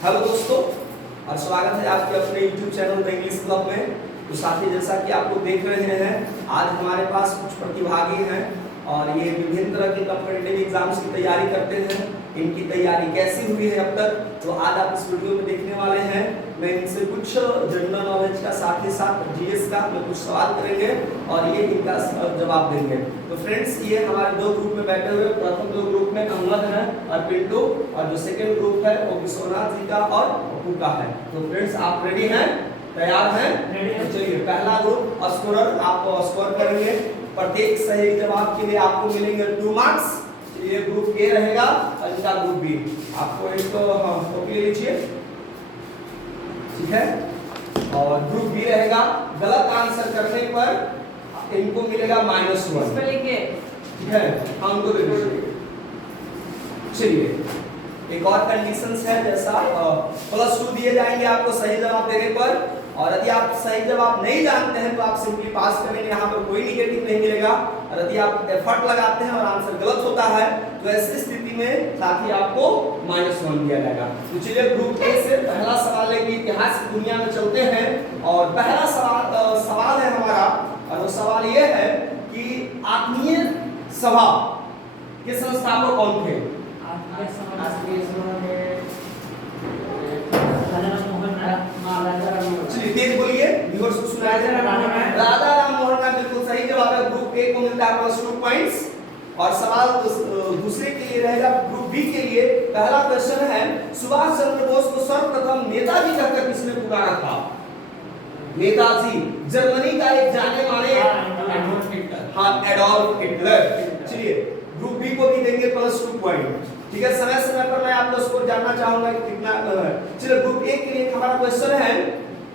Hello दोस्तों, और स्वागत है आपके अपने YouTube channel the English club में। तो साथी, जैसा कि आप लोग देख रहे हैं, आज हमारे पास कुछ प्रतिभागी हैं और ये विभिन्न तरह के कॉम्पिटिटिव एग्जाम्स की तैयारी करते हैं। इनकी तैयारी कैसी हुई है अब तक, तो आज आप इस वीडियो में देखने वाले हैं। मैं इनसे कुछ जनरल नॉलेज का, साथ ही साथ जीएस का मैं कुछ सवाल करेंगे और ये इनका जवाब देंगे। तो फ्रेंड्स, ये हमारे दो ग्रुप में बैठे हुए, प्रथम दो ग्रुप में अमलद है और पिंटू, और जो सेकंड ग्रुप है वो विश्वनाथ जी का और पप्पू का है। तो फ्रेंड्स, आप रेडी हैं, तैयार हैं? तो चलिए, पहला ग्रुप स्कोरर, आप स्कोर करेंगे। प्रत्येक सही जवाब के लिए आपको मिलेंगे 2 मार्क्स। ये ग्रुप ए रहेगा और इनका ग्रुप बी। आपको इसको कॉपी ले लीजिए, ठीक है। और ग्रुप बी रहेगा, गलत आंसर करने पर इनको मिलेगा -1, ठीक है। हम को दे दीजिए। चलिए, एक और कंडीशंस है, जैसा +2 दिए जाएंगे आपको सही जवाब देने पर, और यदि आप सही जवाब नहीं जानते हैं तो आप सिंपली पास करेंगे, यहाँ पर कोई निगेटिव नहीं मिलेगा। और यदि आप एफर्ट लगाते हैं और आंसर गलत होता है तो ऐसी स्थिति में साथ ही आपको -1 दिया जाएगा। तो चलिए, ग्रुप ए से पहला सवाल लेके इतिहास की दुनिया में चलते हैं। और पहला सवाल है हमारा, और वो सवाल ये है कि आत्मीय सभा के संस्थापक कौन थे? चलिए तेज बोलिए, व्यूअर्स को सुनाया जाए। राजा राम मोहन राय बिल्कुल सही जवाब है। ग्रुप ए को मिलता है +2 पॉइंट्स। और सवाल दूसरे के लिए रहेगा, ग्रुप बी के लिए। पहला क्वेश्चन है, सुभाष चंद्र बोस को सर्वप्रथम नेताजी कहकर किसने पुकारा था? नेताजी, जर्मनी का एक जाने माने एडोल्फ हिटलर। चलिए, ग्रुप बी को भी देंगे +2 पॉइंट, ठीक है। समय समय पर मैं आप लोग को जानना चाहूंगा कि कितना है। चलिए, ग्रुप ए के लिए हमारा क्वेश्चन है,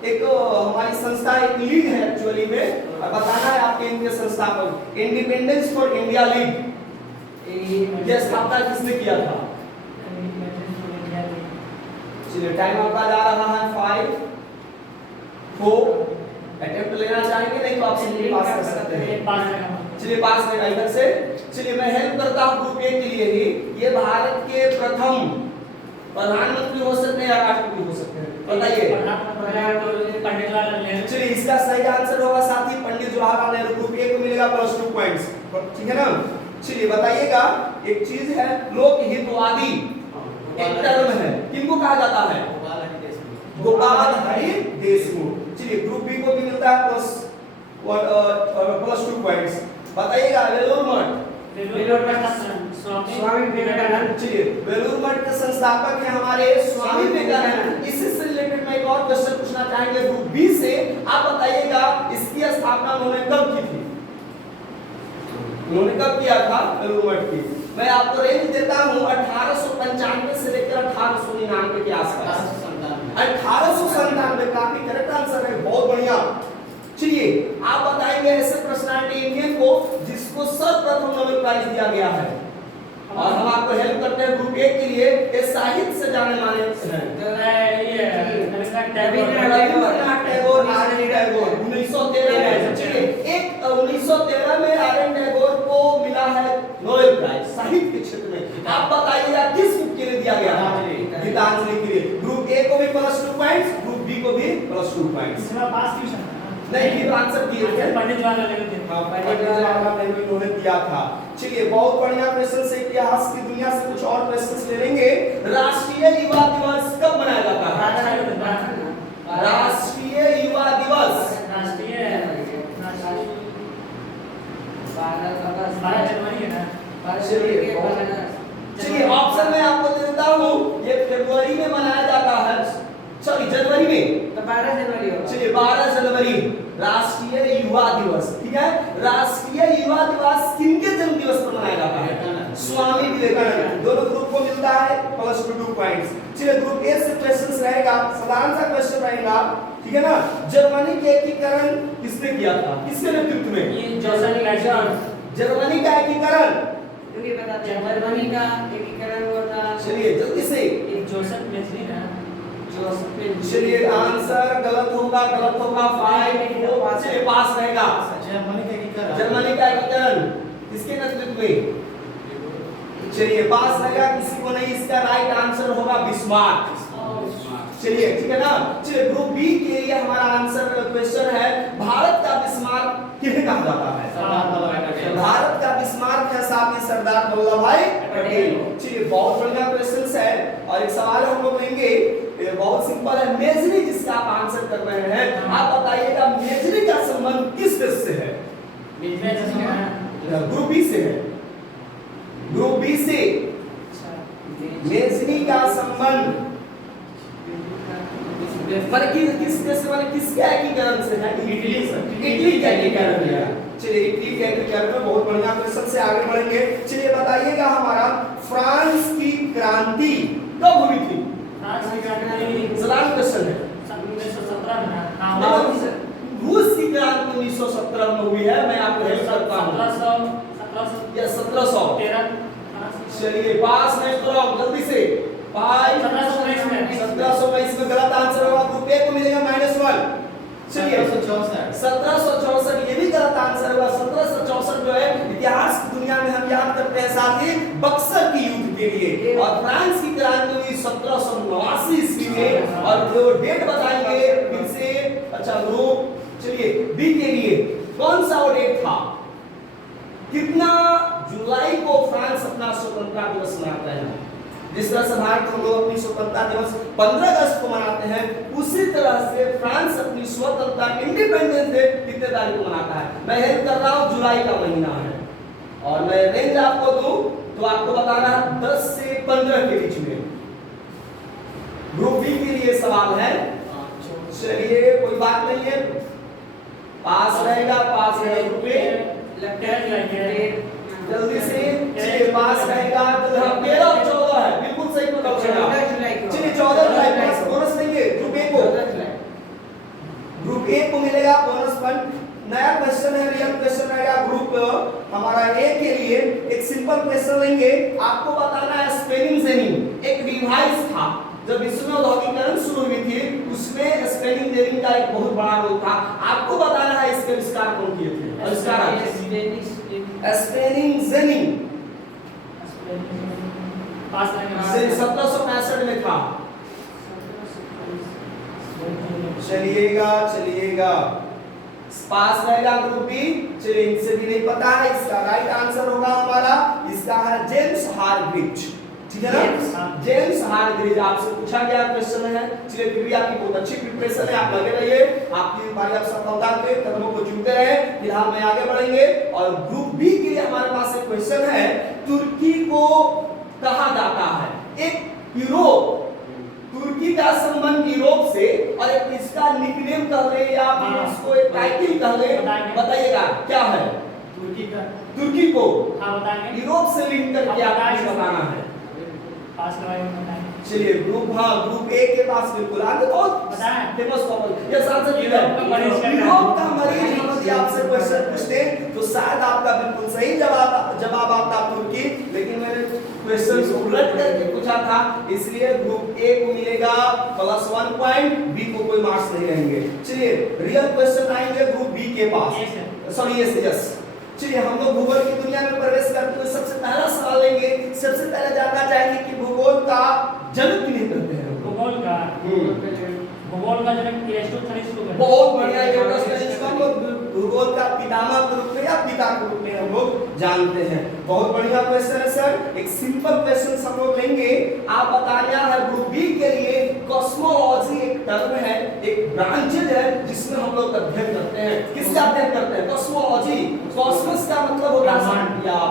एक हमारी संस्था एक लीग है एक्चुअली में, और बताना है आपके इनके संस्थापक। इंडिपेंडेंस फॉर इंडिया लीग, ये स्थापना किसने किया था? चलिए, टाइम आपका जा रहा है 5 4। अटेम्प्ट लेना चाहेंगे, नहीं तो आप सिंपली पास कर सकते हैं। चलिए, पास रहेगा इधर से। चलिए, मैं हेल्प करता हूं ग्रुप ए के लिए ही। ये भारत के प्रथम प्रधानमंत्री हो सकते हैं या राष्ट्रपति हो सकते हैं, बताइए। चलिए, इसका सही आंसर होगा साथी पंडित जवाहरलाल नेहरू। ग्रुप ए को मिलेगा +2 पॉइंट्स, ठीक है ना। चलिए, बताइएगा, एक चीज है लोकहितवादी, एक टर्म है, किनको कहा जाता है? गोपाल हरि देशमुख। चलिए, ग्रुप बी को भी मिलता है +2 पॉइंट्स। बताइएगा, वेलूर मठ, स्वामी विवेकानंद। चलिए, वेलूर मठ के संस्थापक हैं हमारे स्वामी विवेकानंद। इससे रिलेटेड मैं एक और क्वेश्चन पूछना चाहेंगे ग्रुप बी से। आप बताइएगा, इसकी स्थापना उन्होंने कब की थी? उन्होंने कब किया था वेलूर मठ की? मैं आपको रेंज देता हूं, 1895 से लेकर 1899 के आसपास। 1897, काफी करेक्ट आंसर है, बहुत बढ़िया। चलिए, आप बताएंगे ऐसे पर्सनालिटी इंडियन को जिसको सर्वप्रथम नोबेल प्राइज दिया गया है। और हम आपको हेल्प करते हैं ग्रुप ए के लिए। ये साहित्य से जाने माने हैं, रविन्द्रनाथ टैगोर, आर.एन. टैगोर। 1913 में आर.एन. टैगोर को मिला है नोबेल प्राइज साहित्य के क्षेत्र में। आप बताइएगा किस बुक के लिए दिया गया था? गीतांजलि के लिए। ग्रुप ए को भी +2 पॉइंट्स, ग्रुप बी को भी +2 पॉइंट्स। नहीं, ये तो आंसर दिए थे पंडित जवाहरलाल नेहरू। हां, पंडित जवाहरलाल नेहरू इन्होंने दिया था। चलिए, बहुत बढ़िया क्वेश्चन से इतिहास की दुनिया से कुछ और क्वेश्चंस ले लेंगे। राष्ट्रीय युवा दिवस कब मनाया जाता है? राष्ट्रीय युवा दिवस, राष्ट्रीय 12 जनवरी है ना। चलिए, ऑप्शन में आपको दे देता हूं, ये फरवरी में मनाया जाता है, सॉरी जनवरी में, तो 12 जनवरी होगा। चलिए, 12 जनवरी राष्ट्रीय युवा दिवस, ठीक है। राष्ट्रीय युवा दिवस किनके जन्म दिवस पर मनाया जाता है? स्वामी विवेकानंद। दोनों ग्रुप को मिलता है +2 पॉइंट्स। चलिए, ग्रुप ए से क्वेश्चंस रहेगा, साधारण सा क्वेश्चन रहेगा, ठीक है ना। जर्मनी के एकीकरण किसने किया था? किसके नेतृत्व में? ये जोसेफ। जर्मनी का एकीकरण, क्योंकि पता है जर्मनी का एकीकरण हुआ था। चलिए जल्दी से। एक जोसेफ मेस्ली ना, चलिए, आंसर गलत होगा, गलत होगा। 5 चलिए, पास रहेगा। जर्मनी का एकीकरण किसके नेतृत्व में? चलिए, पास रहेगा, किसी को नहीं। इसका राइट आंसर होगा बिस्मार्क। चलिए ठीक है ना। चलिए ग्रुप बी के लिए हमारा आंसर क्वेश्चन है, भारत का बिस्मार्क किन्हें कहा जाता है? भारत का बिस्मार्क है साहब ये सरदार वल्लभ भाई पटेल। चलिए बहुत बढ़िया क्वेश्चन है। और एक सवाल हम लोग लेंगे, ये बहुत सिंपल है, मेजरी जिसका आप आंसर कर रहे हैं, आप बताइएगा मेजरी का संबंध किस देश से है? ग्रुप बी से है। ग्रुप बी से मेजनी का संबंध किस देश से, किसके एकीकरण से है? इटली से। इटली के एकीकरण है। चलिए इटली के एकीकरण में बहुत बढ़िया क्वेश्चन से आगे बढ़ेंगे। चलिए बताइएगा हमारा फ्रांस की क्रांति कब हुई थी? सवाल क्वेश्चन है। 1917 में। रूस की क्रांति 1917 में हुई है। मैं आपको हेल्प करता हूं। 1713। चलिए पास नहीं करो जल्दी से। 1719 में गलत आंसर होगा। ग्रुप ए को मिलेगा -1। चलिए 1764 ये भी गलत आंसर होगा। 1764 जो है इतिहास की दुनिया में हम याद करते हैं साथ ही बक्सर की युद्ध के लिए। और फ्रांस की क्रांति हुई 1789 ईस्वी में। और जो डेट बताएंगे फिर से। अच्छा ग्रुप चलिए बी के लिए कौन सा वो डेट था? कितना जुलाई को फ्रांस अपना स्वतंत्रता दिवस मनाता है? जिस तरह से भारत हम लोग अपनी स्वतंत्रता दिवस 15 अगस्त को मनाते हैं, उसी तरह से फ्रांस अपनी स्वतंत्रता इंडिपेंडेंस डे कितने तारीख को मनाता है? मैं हेल्प कर रहा हूं, जुलाई का महीना है। और मैं रेंज आपको दूं तो आपको बताना है 10 से 15 के बीच में। ग्रुप बी के लिए सवाल है। चलिए कोई बात नहीं है, पास रहेगा ग्रुप ए। जल्दी से चलिए पास रहेगा। 13 और 14 है, बिल्कुल सही बताओ। चलिए 14 जुलाई बोनस देंगे ग्रुप ए को। ग्रुप ए को मिलेगा बोनस पॉइंट। नया क्वेश्चन है, रियल क्वेश्चन रहेगा ग्रुप हमारा ए के लिए। एक सिंपल क्वेश्चन लेंगे, आपको बताना है स्पेलिंग जेनिंग एक डिवाइस था। जब विश्व में औद्योगिकरण शुरू हुई थी उसमें स्पेलिंग जेनिंग का एक बहुत बड़ा रोल था। आपको बताना है इसके आविष्कार कौन किए थे? आविष्कार स्पेलिंग जेनिंग 1765 में था। चलिएगा पास रहेगा ग्रुप बी। चलिए इनसे भी नहीं पता है, इसका राइट आंसर होगा हमारा, इसका है जेम्स हारग्रीव्ज। ठीक है ना? जेम्स हारग्रीव्ज आपसे पूछा गया क्वेश्चन है। चलिए फिर भी आपकी बहुत अच्छी प्रिपरेशन है, आप लगे रहिए। आपकी बारी, आप सफलता के कदमों को चूमते रहे। फिलहाल मैं आगे बढ़ेंगे। और ग्रुप बी के लिए हमारे पास एक क्वेश्चन है, तुर्की को कहा जाता है एक यूरोप। तुर्की का संबंध यूरोप से, और एक इसका निकनेम कह ले या फिर इसको एक टाइटल कह ले, बताइएगा क्या है? तुर्की को यूरोप से लिंक करके आपको बताना है। चलिए ग्रुप ए के पास बिल्कुल आगे बहुत फेमस टॉपिक ये आंसर यूरोप का मरीज हम यदि आपसे क्वेश्चन पूछते तो शायद आपका बिल्कुल सही जवाब आता तुर्की, लेकिन मैंने क्वेश्चन उलट करके पूछा था, इसलिए ग्रुप ए को मिलेगा +1 पॉइंट, बी को कोई मार्क्स नहीं रहेंगे। चलिए रियल क्वेश्चन आएंगे ग्रुप बी के पास। Sorry yes. चलिए हम लोग भूगोल की दुनिया में प्रवेश करते हुए सबसे पहला सवाल लेंगे। सबसे पहले जानना चाहेंगे कि भूगोल का जनक किन्हें कहते हैं? भूगोल का जनक एरिस्टोथेलेस को कहते हैं। बहुत बढ़िया, एरिस्टोथेलेस को हम लोग भूगोल का पितामह के रूप में या पिता के रूप में हम लोग जानते हैं। बहुत बढ़िया क्वेश्चन है सर। एक सिंपल क्वेश्चन हम लोग लेंगे, आप बताना है ग्रुप बी के लिए कॉस्मोलॉजी एक टर्म है, एक ब्रांच है जिसमें हम लोग अध्ययन करते हैं। किसका अध्ययन करते हैं? कॉस्मोलॉजी। कॉस्मोस का मतलब होता है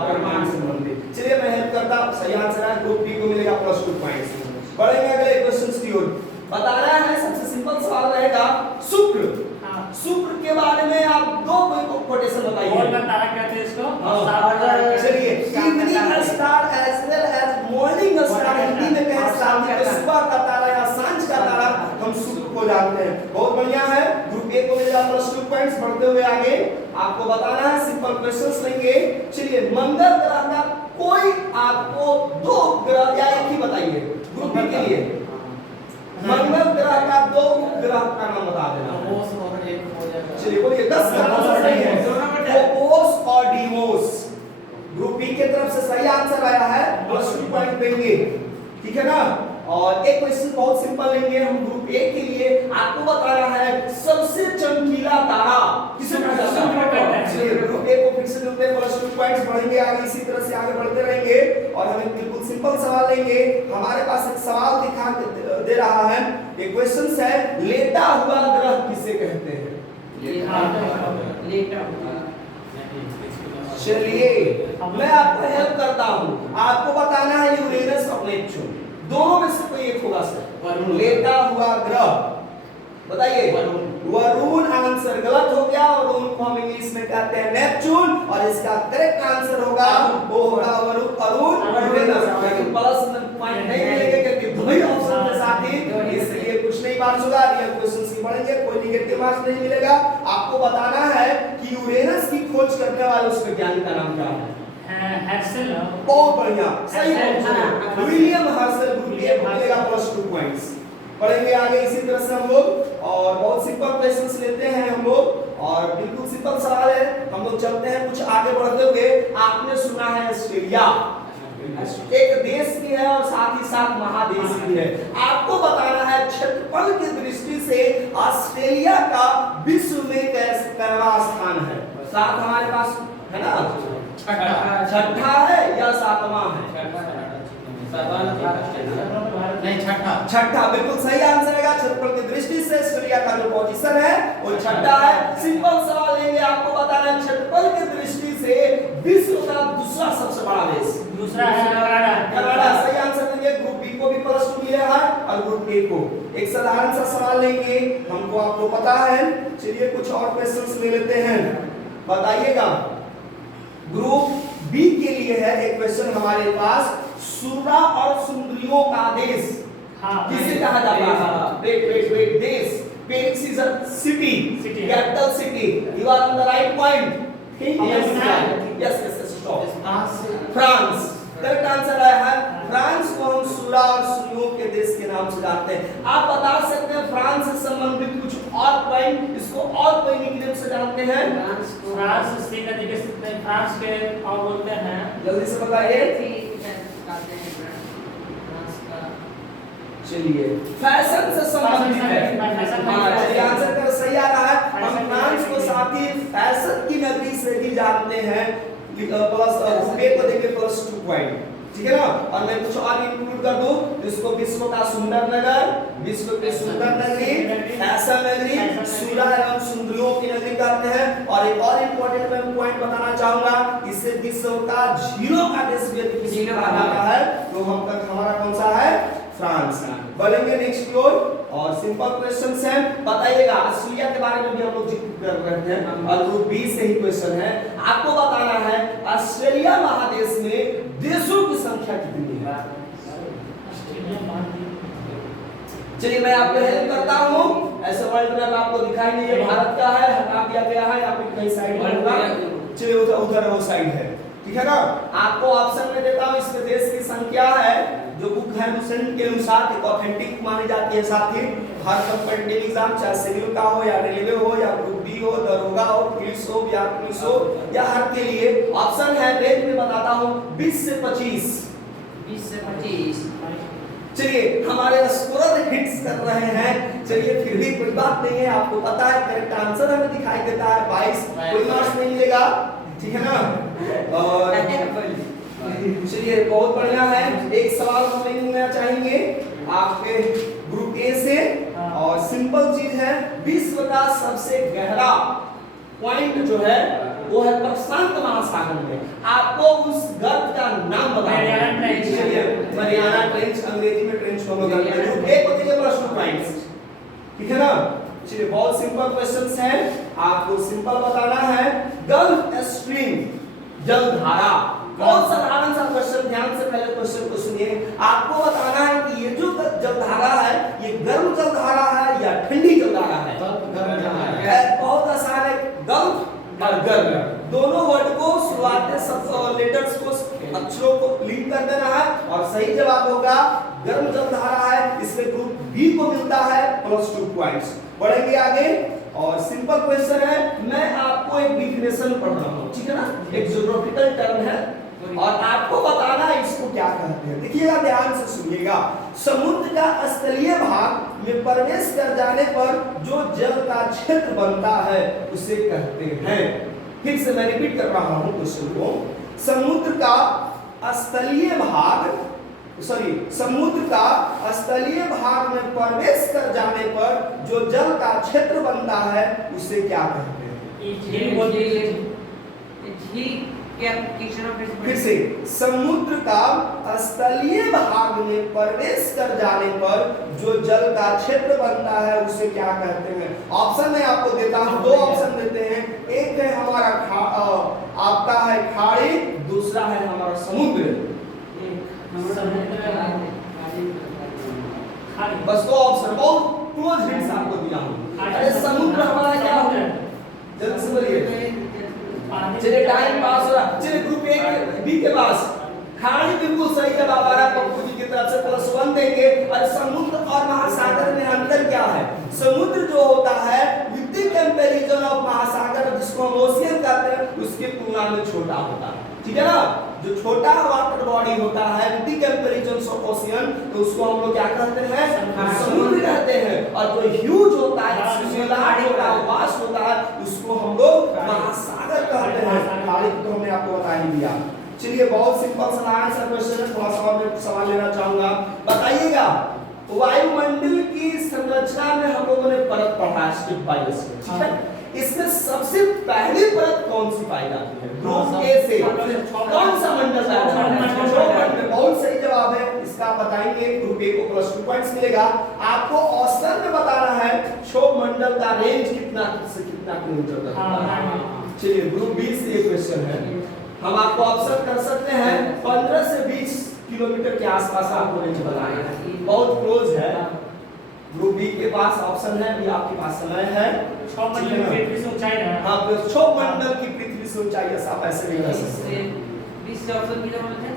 ब्रह्मांड संबंधित। चलिए मैं हेल्प करता हूं, सही आंसर है ग्रुप बी को मिलेगा +2 पॉइंट्स। बढ़ेंगे अगले क्वेश्चंस की ओर। बताना है सबसे सिंपल सवाल रहेगा शुक्र। शुक्र के बारे में आप दो कोटेशन बताइए। मॉर्निंग तारा कहते हैं इसको। चलिए evening star as well as morning star, Hindi में कहें सामने सुबह का तारा या सांझ का तारा, हम शुक्र को जानते हैं। बहुत बढ़िया है। ग्रुप ए को मिलेगा +2 पॉइंट्स। बढ़ते हुए आगे आपको बताना है सिंपल क्वेश्चंस लेंगे। चलिए मंगल ग्रह का कोई आपको 2 ग्रह या एक ही बताइए ग्रुप बी के लिए। मंगल ग्रह का 2 उपग्रह का नाम बता देना। चलिए बोलिए 10 का आंसर सही है, फोबोस और डीमोस। ग्रुप बी की तरफ से सही आंसर आया है, +2 पॉइंट देंगे। ठीक है ना? और एक क्वेश्चन बहुत सिंपल लेंगे हम ग्रुप ए के लिए। आपको बताना है सबसे चमकीला तारा किसे कहा जाता है। चलिए ग्रुप ए को फिर से मिलते हैं, प्लस 2 पॉइंट्स बढ़ेंगे आगे, इसी तरह से आगे बढ़ते रहेंगे। और हम एक बिल्कुल सिंपल सवाल लेंगे। हमारे पास एक सवाल दिखा दे रहा है, एक क्वेश्चन है लेटा हुआ ग्रह किसे कहते हैं। चलिए मैं आपको हेल्प करता हूं, आपको बताना है यूरेनस और नेपच्यून, दोनों में से कोई एक होगा सर। लेटा हुआ ग्रह बताइए। वरुण आंसर गलत हो गया, वरुण को हम इंग्लिश में कहते हैं नेपच्यून, और इसका करेक्ट आंसर होगा वो होगा अरुण यूरेनस। लेकिन प्लस पॉइंट नहीं मिलेंगे क्योंकि दो ही ऑप्शन के साथ ही, इसलिए कुछ नहीं मार्क्स होगा। रियल क्वेश्चंस ही पढ़ेंगे, कोई नेगेटिव मार्क्स नहीं मिलेगा। आपको बताना है कि यूरेनस की खोज करने वाले उस वैज्ञानिक का नाम क्या है। हर्शल। बहुत बढ़िया, सही है, विलियम हर्शल। मिलेगा प्लस 2 पॉइंट्स। पढ़ेंगे आगे इसी तरह से हम लोग, और बहुत सिंपल क्वेश्चंस लेते हैं हम लोग, और बिल्कुल सिंपल सवाल है। हम लोग चलते हैं कुछ आगे बढ़ते हुए। आपने सुना है ऑस्ट्रेलिया एक देश भी है और साथ ही साथ महादेश भी है। आपको बताना है क्षेत्रफल की दृष्टि से ऑस्ट्रेलिया का विश्व में कैसा स्थान है। सात हमारे पास है ना, छठा है या सातवां है। नहीं छठा बिल्कुल सही आंसर है। क्षेत्रफल की दृष्टि से ऑस्ट्रेलिया का जो पोजीशन है वो छठा है। सिंपल सवाल लेंगे, आपको बताना है क्षेत्रफल की दृष्टि से विश्व का दूसरा सबसे बड़ा देश। दूसरा है कनाडा। सही आंसर देंगे। ग्रुप बी को भी प्लस 2 मिला है और ग्रुप ए को। एक साधारण सा सवाल लेंगे, हमको आपको पता है। चलिए कुछ और क्वेश्चंस ले लेते हैं, बताइएगा। ग्रुप बी के लिए है एक क्वेश्चन हमारे पास, सुरा और सुंदरियों का देश किसे कहा जाता है। वेट देश। Paris is a city, capital city. You are on the right point. Yes France correct answer है। फ्रांस को हम सुरा और सुंदरियों के देश के नाम से जानते हैं। आप बता सकते हैं फ्रांस से संबंधित कुछ और पॉइंट, इसको और कोई निकनेम से जानते हैं। फ्रांस से नदी के फ्रांस के और बोलते हैं, जल्दी से बताइए। चलिए फैशन से संबंधित है। चलिए आंसर कर सही आ रहा है। हम फ्रांस को साथ ही फैशन की नगरी से भी जानते हैं। प्लस पे को देंगे प्लस 2 पॉइंट, ठीक है ना। और मैं कुछ और इंक्लूड कर दूं, इसको विश्व का सुंदर नगर, विश्व की सुंदर नगरी, फैशन नगरी, सुरा एवं सुंदरियों की नगरी कहते हैं। और एक और इंपॉर्टेंट मैं पॉइंट बताना चाहूंगा, इससे विश्व का झीलों का देश भी कहा जाता है। तो हम तक हमारा कौन सा है, फ्रांस। बढ़ेंगे नेक्स्ट की ओर, और सिंपल क्वेश्चंस हैं। बताइएगा ऑस्ट्रेलिया के बारे में भी हम लोग जिक्र कर रहे हैं और ग्रुप बी से ही क्वेश्चन है। आपको बताना है ऑस्ट्रेलिया महादेश में देशों की संख्या कितनी है। चलिए मैं आपको हेल्प करता हूं। ऐसे वर्ल्ड मैप आपको दिखाई नहीं है, भारत का है, हटा दिया गया है, या फिर कहीं साइड में होगा। चलिए उधर वो साइड है, ठीक है ना। आपको ऑप्शन में देता हूं, इस देश की संख्या है जो बुक है अनुसंधान के अनुसार एक ऑथेंटिक मानी जाती है। साथ ही हर कंपटीटिव एग्जाम, चाहे सिविल का हो या रेलवे हो या ग्रुप डी हो, दरोगा हो, पुलिस हो या पुलिस हो, या हर के लिए ऑप्शन है। रेंज में बताता हूं 20 से 25। 20 से 25। चलिए हमारे स्कोरर हिट्स कर रहे हैं। चलिए फिर भी कोई बात नहीं है, आपको पता है करेक्ट आंसर हमें दिखाई देता है 22। कोई मार्क्स नहीं मिलेगा, ठीक है ना। और चलिए बहुत बढ़िया है। एक सवाल हम लेना चाहेंगे आपके ग्रुप ए से, और सिंपल चीज है, विश्व का सबसे गहरा पॉइंट जो है वो है प्रशांत महासागर में। आपको उस गर्त का नाम बताना है। मरियाना ट्रेंच, अंग्रेजी में ट्रेंच को कहते हैं। ग्रुप ए को देखिए प्लस 2 पॉइंट्स, ठीक है ना। चलिए बहुत सिंपल क्वेश्चंस हैं, आपको सिंपल बताना है। गल्फ स्ट्रीम जलधारा, बहुत साधारण सा क्वेश्चन, ध्यान से पहले क्वेश्चन को सुनिए। आपको बताना है कि ये जो जलधारा है ये गर्म जलधारा है या ठंडी जलधारा है। बहुत आसान है, गल्फ और गर्म दोनों वर्ड को शुरुआत सब लेटर्स को अक्षरों को लिंक कर देना है, और सही जवाब होगा गर्म जलधारा है। इसमें ग्रुप बी को मिलता है प्लस 2 पॉइंट्स। बढ़ेंगे आगे, और सिंपल क्वेश्चन है। मैं आपको एक डिफिनेशन पढ़ रहा हूं, ठीक है ना। एक ज्योग्राफिकल टर्म है और आपको बताना है इसको क्या कहते हैं। देखिएगा ध्यान से सुनिएगा। समुद्र का स्थलीय भाग में प्रवेश कर जाने पर जो जल का क्षेत्र बनता है उसे कहते हैं। फिर से मैं रिपीट कर रहा हूं क्वेश्चन को। समुद्र का स्थलीय भाग में प्रवेश कर जाने पर जो जल का क्षेत्र बनता है उसे क्या कहते हैं? फिर से, समुद्र का स्थलीय भाग में प्रवेश कर जाने पर जो जल का क्षेत्र बनता है उसे क्या कहते हैं? ऑप्शन मैं आपको देता हूं, दो ऑप्शन देते हैं। एक है हमारा आपका है खाड़ी, दूसरा है हमारा समुद्र। बस दो ऑप्शन, बहुत क्लोज हिंट्स आपको दिया हूं। अरे समुद्र हमारा क्या होता है? जल्दी से बोलिए। चलिए टाइम पास हो रहा। चलिए ग्रुप ए बी के पास खाड़ी बिल्कुल सही जवाब आ रहा है, पप्पू जी की तरफ से +1 देंगे। और समुद्र और महासागर में अंतर क्या है? समुद्र जो होता है विद द कंपैरिजन ऑफ महासागर, जिसको हम ओशियन कहते हैं, उसके तुलना में छोटा होता है। ठीक है ना? जो छोटा वाटर बॉडी होता है with the comparison of ocean, तो उसको हम लोग क्या कहते हैं? समुद्र कहते हैं। और जो ह्यूज होता है, विशाल होता है, वास्ट होता है, उसको हम लोग महासागर कहते हैं। खाड़ी तो हमने आपको बता ही दिया। चलिए बहुत सिंपल साधारण सा क्वेश्चन है, थोड़ा सा और सवाल लेना चाहूंगा। बताइएगा, वायुमंडल की संरचना में हम लोगों ने परत पढ़ा स्टेप बाय स्टेप, ठीक है? इसमें सबसे पहली परत कौन सी पाई जाती है? ग्रुप ए से कौन सा मंडल पाया जाता है? बहुत सही जवाब है, इसका आप बताएंगे। ग्रुप ए को +2 पॉइंट्स मिलेगा। आपको औसत में बताना है क्षोभ मंडल का रेंज कितना से कितना किलोमीटर तक होता है। चलिए ग्रुप बी से ये क्वेश्चन है, हम आपको ऑप्शन कर सकते हैं 15 से 20 किलोमीटर के आसपास आपको रेंज बताना है, बहुत क्लोज है। ग्रुप बी के पास ऑप्शन है, अभी आपके पास समय है। क्षोभ मंडल की पृथ्वी से ऊंचाई है। हां, क्षोभ मंडल की पृथ्वी से ऊंचाई ऐसा आप ऐसे नहीं कह सकते। 20 से ऑप्शन मिला मतलब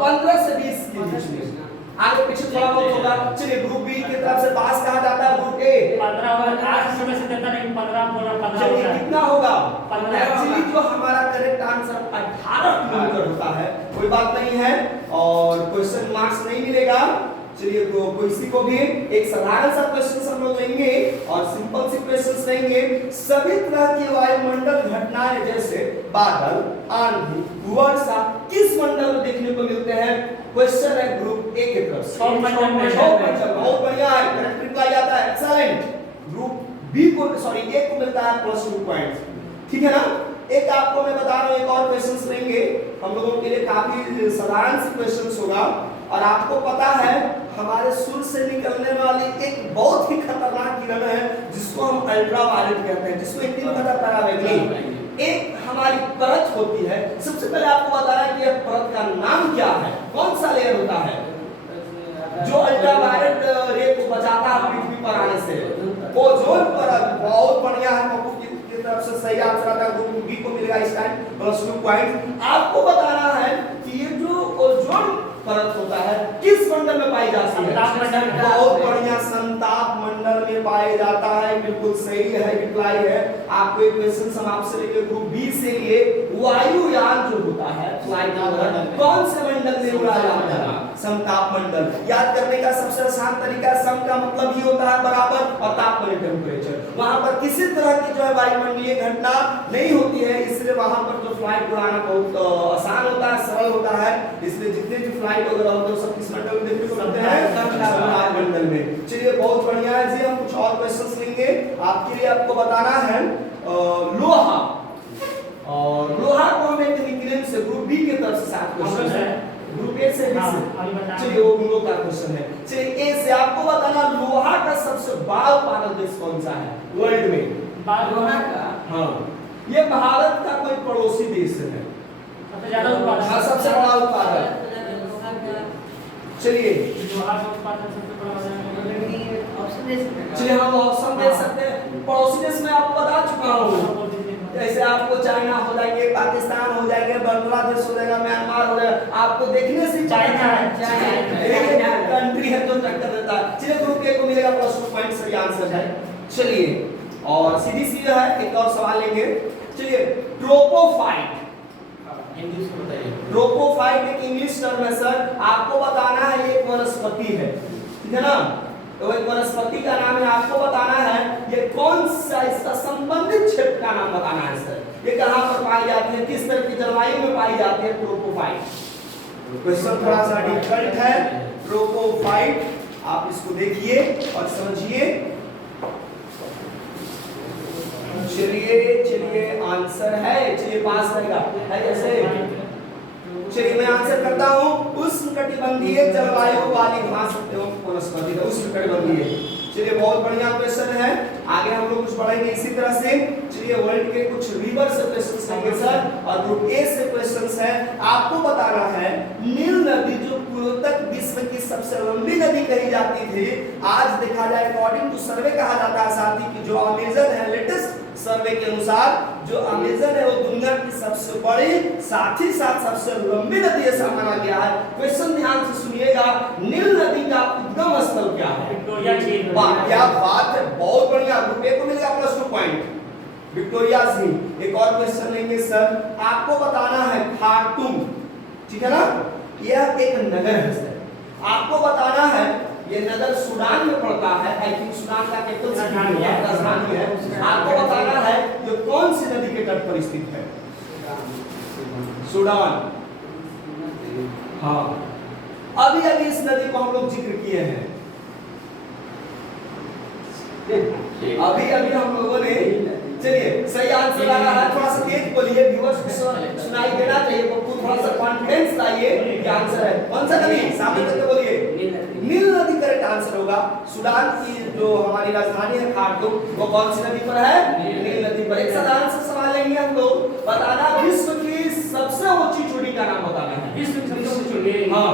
15 से 20 के बीच में, आगे पीछे थोड़ा बहुत होगा। चलिए ग्रुप बी की तरफ से पास कहा जाता है ग्रुप ए 15 होगा। आज समय से देता नहीं 15 बोला 15 चलिए होगा। कितना होगा? 15 एक्चुअली जो हमारा करेक्ट आंसर 18 किलोमीटर होता है। कोई बात नहीं है और क्वेश्चन मार्क्स नहीं मिलेगा। चलिए किसी को भी एक साधारण सा क्वेश्चन हम लोग लेंगे और सिंपल सी क्वेश्चंस लेंगे। सभी तरह की वायुमंडल घटनाएं जैसे बादल, आंधी, वर्षा किस मंडल में देखने को मिलते हैं? क्वेश्चन है ग्रुप ए के तरफ से। क्षोभ मंडल में। बहुत बढ़िया है, करेक्ट रिप्लाई आता है, एक्सीलेंट। ग्रुप बी को सॉरी ए को मिलता है +2 पॉइंट, ठीक है ना? एक आपको मैं बता रहा हूं, एक और क्वेश्चंस लेंगे हम लोगों के लिए, काफी साधारण सी क्वेश्चंस होगा। और आपको पता है हमारे सूर्य से निकलने वाली एक बहुत ही खतरनाक किरण है जिसको हम अल्ट्रावायलेट कहते हैं, जिसको हिंदी में कहते हैं पराबैंगनी। एक हमारी परत होती है, सबसे पहले आपको बताना है कि यह परत का नाम क्या है, कौन सा लेयर होता है जो अल्ट्रावायलेट रे को बचाता है पृथ्वी पर आने से? ओजोन परत। बहुत बढ़िया है, पप्पू की तरफ से सही आंसर आता है। ग्रुप बी को मिलेगा इस टाइम +2 पॉइंट। आपको बताना है कि ये जो ओजोन परत होता है किस मंडल में पाई जाती है? संताप मंडल। बहुत बढ़िया, संताप मंडल में पाया जाता है, बिल्कुल सही है, रिप्लाई है। आपको एक क्वेश्चन हम आपसे लेके ग्रुप बी से लिए, वायुयान जो होता है फ्लाइट कौन से मंडल में उड़ा जाता है? संताप मंडल। याद करने का सबसे आसान तरीका, सम का मतलब ही होता है बराबर और ताप माने टेम्परेचर। वहां पर किसी तरह की जो है वायुमंडलीय घटना नहीं होती है, इसलिए वहां पर जो फ्लाइट उड़ाना बहुत आसान होता है, सरल होता है। इसलिए जितने भी फ्लाइट वगैरह होते हैं सब किस मंडल में देखने को मिलते हैं? संताप मंडल में। चलिए बहुत बढ़िया है जी, हम कुछ और क्वेश्चंस लेंगे। आपके लिए आपको बताना है लोहा, और लोहा को हम एक निकनेम से ग्रुप बी की तरफ से 7 क्वेश्चन है, ग्रुप ए से बी से। चलिए वो हम लोग का क्वेश्चन है। चलिए ए से आपको बताना, लोहा का सबसे बड़ा उत्पादक देश कौन सा है वर्ल्ड में? लोहा का? हाँ, ये भारत का कोई पड़ोसी देश है। सबसे ज्यादा उत्पादन। हाँ, सबसे बड़ा उत्पादक। चलिए लोहा का उत्पादन सबसे बड़ा ऑप्शन दे सकते हैं? चलिए हम ऑप्शन दे सकते हैं। पड़ोसी देश में आपको बता चुका हूँ, जैसे आपको चाइना हो जाएंगे, पाकिस्तान हो जाएंगे, बांग्लादेश हो जाएगा, म्यांमार हो जाएगा। आपको देखने से चाइना कंट्री है जो टक्कर देता है। चलिए ग्रुप ए को मिलेगा +2 पॉइंट, सही आंसर है। चलिए और सीधी सीधा है, एक और सवाल लेंगे। चलिए ट्रोपोफाइट, इंग्लिश में बताइए। ट्रोपोफाइट एक इंग्लिश टर्म है सर। आपको बताना है एक वनस्पति है, ठीक है ना। तो एक वनस्पति का नाम है, आपको बताना है ये कौन सा, इसका संबंधित क्षेत्र का नाम बताना है सर। ये कहां पर पाई जाती है, किस तरह की जलवायु में पाई जाती है, ट्रोपोफाइट। क्वेश्चन थोड़ा सा डिफिकल्ट है, ट्रोपोफाइट, आप इसको देखिए और समझिए। चलिए आंसर है, चलिए पास रहेगा है कैसे। चलिए मैं आंसर करता हूँ, उष्णकटिबंधीय जलवायु वाली घास एवं वनस्पति है, उष्णकटिबंधीय। चलिए बहुत बढ़िया क्वेश्चन है, आगे हम लोग कुछ पढ़ेंगे इसी तरह से। चलिए वर्ल्ड के कुछ रिवर से क्वेश्चंस लेंगे सर, और ग्रुप ए से क्वेश्चंस है। आपको बताना है नील नदी जो पूर्वोत्तर विश्व की सबसे लंबी नदी कही जाती थी, आज देखा जाए अकॉर्डिंग टू सर्वे कहा जाता है साथी कि जो अमेजन है, लेटेस्ट सर्वे के अनुसार जो अमेजन है वो दुनिया की सबसे बड़ी साथ ही साथ सबसे लंबी नदी ऐसा माना गया है। क्वेश्चन ध्यान से सुनिएगा, नील नदी का उद्गम स्थल क्या है? विक्टोरिया झील। वाह क्या बात है, बहुत बढ़िया, ग्रुप ए को मिलेगा +2 पॉइंट, विक्टोरिया झील। एक और क्वेश्चन लेंगे सर, आपको बताना है खार्टूम, ठीक है ना, यह एक नगर है सर। आपको बताना है ये नगर सूडान में पड़ता है, आई थिंक सूडान का कैपिटल राजधानी है। आपको बताना है ये कौन सी नदी के तट पर स्थित है? सूडान। हाँ, अभी अभी इस नदी को हम लोग जिक्र किए हैं, अभी अभी हम लोगों ने। चलिए सही आंसर लगा है, थोड़ा सा तेज बोलिए, व्यूअर्स को सुनाई देना चाहिए, तो थोड़ा सा कॉन्फिडेंस लाइए कि आंसर है कौन सा नदी, सामने करके बोलिए। नील नदी करेक्ट आंसर होगा। सूडान की जो हमारी राजधानी है खार्टूम, वो कौन सी नदी पर है? नील नदी पर। एक साधारण सा सवाल लेंगे हम लोग, बताना विश्व की सबसे ऊंची चोटी का नाम बताना है। विश्व की सबसे ऊंची चोटी, हाँ,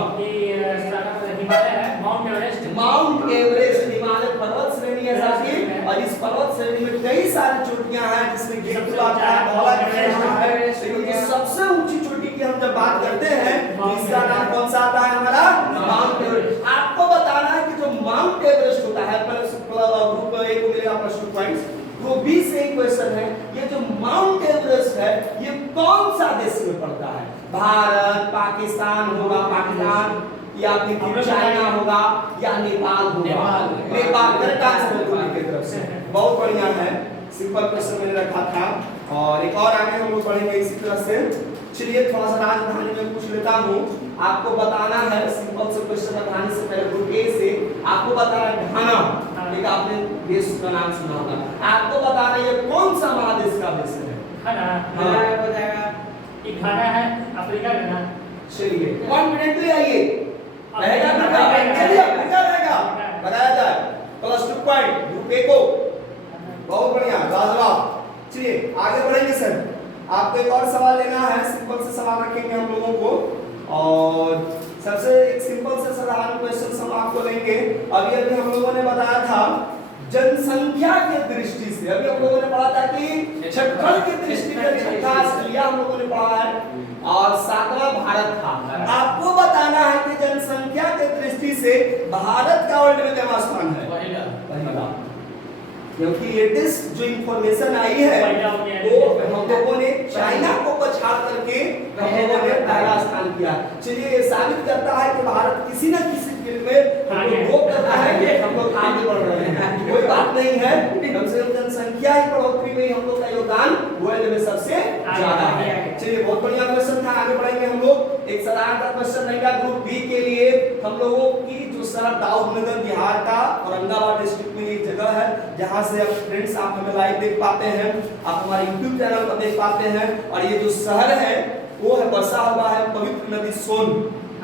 हिमालय है, mount Everest. Mount Everest Himalaya पर्वत श्रेणी है साथी, और इस पर्वत श्रेणी में कई सारी चोटियां हैं, जिसमें केटू आता है, धौला है, लेकिन सबसे ऊंची चोटी की हम जब बात करते हैं तो इसका नाम कौन सा आता है? हमारा माउंट एवरेस्ट। आपको बताना है कि जो माउंट एवरेस्ट होता है, ग्रुप ए को मिलेगा +2 पॉइंट्स। ग्रुप बी से एक क्वेश्चन है, ये जो माउंट एवरेस्ट है ये कौन सा देश में पड़ता है? भारत, पाकिस्तान होगा, पाकिस्तान, या फिर चाइना होगा, या नेपाल होगा? नेपाल करेक्ट आंसर है तुम्हारी तरफ से, बहुत बढ़िया है। सिंपल क्वेश्चन मैंने रखा था, और एक और आगे हम लोग पढ़ेंगे इसी तरह से। चलिए थोड़ा सा राजधानी में पूछ लेता हूँ, आपको बताना है सिंपल से क्वेश्चन राजधानी से पहले ग्रुप ए से आपको बताना है घाना, एक आपने देश का नाम सुना होगा, आपको बताना है ये कौन सा महादेश का देश है? घाना। ये घाना है अफ्रीका का नाम। चलिए कॉन्फिडेंटली आइए, रहेगा बेटा, चलिए बेटा रहेगा, बताया जाए +2 पॉइंट ग्रुप ए को, बहुत बढ़िया लाजवाब। चलिए आगे बढ़ेंगे सर, आपको एक और सवाल लेना है, सिंपल से सवाल रखेंगे हम लोगों को, और सबसे एक सिंपल से साधारण क्वेश्चन हम आपको लेंगे। अभी अभी हम लोगों ने बताया था जनसंख्या के दृष्टि से, अभी हम लोगों ने पढ़ा था कि छठवां की दृष्टि से छठा ऑस्ट्रेलिया हम लोगों ने पढ़ा है, और 7वां भारत था। आपको बताना है कि जनसंख्या के दृष्टि से भारत का वर्ल्ड में कितना स्थान है? पहला, क्योंकि लेटेस्ट जो इंफॉर्मेशन आई है वो हम लोगों ने चाइना को पछाड़ करके हम लोगों ने पहला स्थान किया। चलिए ये साबित करता है कि भारत किसी न किसी फील्ड में हम लोग वो करता है कि हम लोग आगे बढ़ रहे हैं, कोई बात नहीं है, कम से कम जनसंख्या की बढ़ोतरी में हम लोग का योगदान वर्ल्ड में सबसे ज्यादा है। चलिए बहुत बढ़िया क्वेश्चन था, आगे बढ़ेंगे हम लोग। एक साधारण सा क्वेश्चन रहेगा ग्रुप बी के लिए, हम लोगों की जो शहर दाऊदनगर बिहार का औरंगाबाद डिस्ट्रिक्ट में एक जगह है, जहां से आप फ्रेंड्स आप हमें लाइव देख पाते हैं, आप हमारे YouTube चैनल पर देख पाते हैं, और ये जो शहर है वो है बसा हुआ है पवित्र नदी सोन,